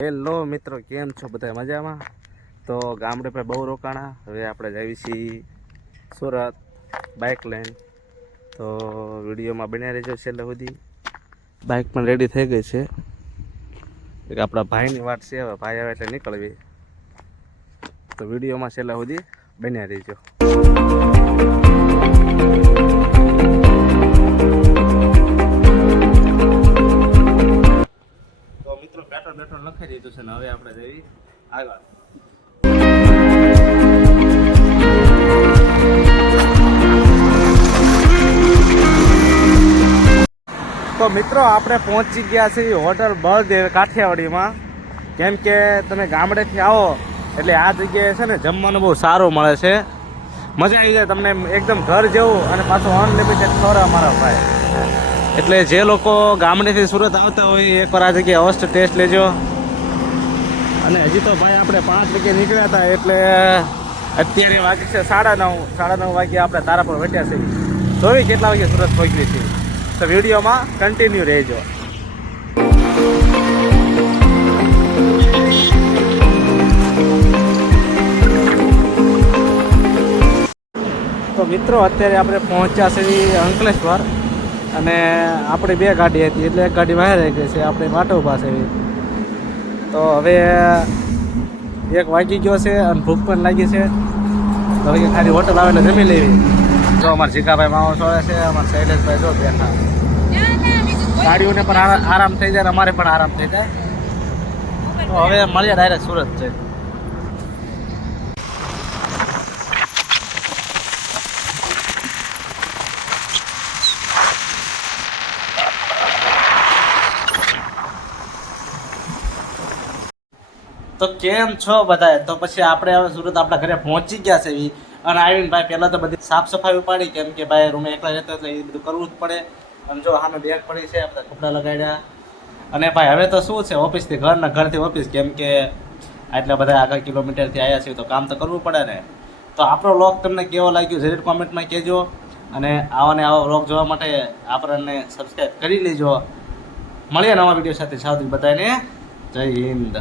Hello મિત્રો, કેમ છો બધા? મજામાં? તો ગામડે પર બહુ રોકાણા. હવે આપણે જઈએ છીએ સુરત બાઇક લઈને. તો વિડીયોમાં બન્યા રહેજો છેલ્લે સુધી. બાઇક પણ રેડી થઈ ગઈ છે. એક આપણા ભાઈની વાત છે, હવે ભાઈ આવે એટલે નીકળવી. તો વિડીયોમાં છેલ્લે સુધી બન્યા રહેજો. મિત્રો પેટ્રોલ લખાઈ દીધું છે ને હવે આપણે જઈએ આગળ. તો મિત્રો આપણે પહોંચી ગયા છીએ હોટલ બળદેવ કાઠિયાવાડીમાં. કેમ કે તમે ગામડેથી આવો એટલે આ જગ્યાએ છે ને જમવાનું બહુ સારું મળે છે. મજા આવી જાય તમને, એકદમ ઘર જેવું, અને પાછું અનલિમિટેડ ખોરા મારા ભાઈ. એટલે જે લોકો ગામડેથી સુરત આવતા હોય એકવાર આ જગ્યાએ અવશ્ય ટેસ્ટ લેજો. અને હજી તો ભાઈ આપણે 5 વાગે નીકળ્યા હતા, એટલે અત્યારે વાગે છે 9:30 વાગે આપણે તારાપુર વેટ્યા છીએ. જોઈ કેટલા વાગે સુરત પહોંચીએ છીએ. તો વિડીયોમાં કન્ટિન્યુ રહેજો. તો મિત્રો અત્યારે આપણે પહોંચ્યા છીએ અંકલેશ્વર, અને આપણી 2 ગાડી હતી એટલે એક ગાડી બહાર રહી ગઈ છે. આપણે વાટો પાસે તો હવે 1 વાગી ગયો છે અને ભૂખ પણ લાગી છે. તો હવે ખાલી હોટલ આવે એટલે જમી લેવી. જો અમારા જીગાભાઈ માવો છોડે છે, અમારા શૈલેષભાઈ જો બેઠા. ગાડીઓને પણ આરામ થઈ જાય, અમારે પણ આરામ થઈ જાય. તો હવે મળીએ ડાયરેક્ટ સુરત છે. તો કેમ છો બધા? તો પછી આપણે હવે સુરત આપણા ઘરે પહોંચી ગયા છે. અને આવીને ભાઈ પહેલાં તો બધી સાફ સફાઈ ઉપાડી, કેમ કે ભાઈ રૂમે એકલા રહેતો એટલે એ બધું કરવું જ પડે. અને જો સામે બેગ પડી છે, બધા કપડાં લગાડ્યા. અને ભાઈ હવે તો શું છે, ઓફિસથી ઘરથી ઓફિસ, કેમ કે આટલા બધા આગળ કિલોમીટરથી આવ્યા છીએ તો કામ તો કરવું પડે ને. તો આપણો વ્લોગ તમને કેવો લાગ્યો જરૂર કોમેન્ટમાં કહેજો. અને આવા વ્લોગ જોવા માટે આપણને સબસ્ક્રાઈબ કરી લેજો. મળીએ નવા વિડીયો સાથે. સાવધાન બધાને જય હિન્દ.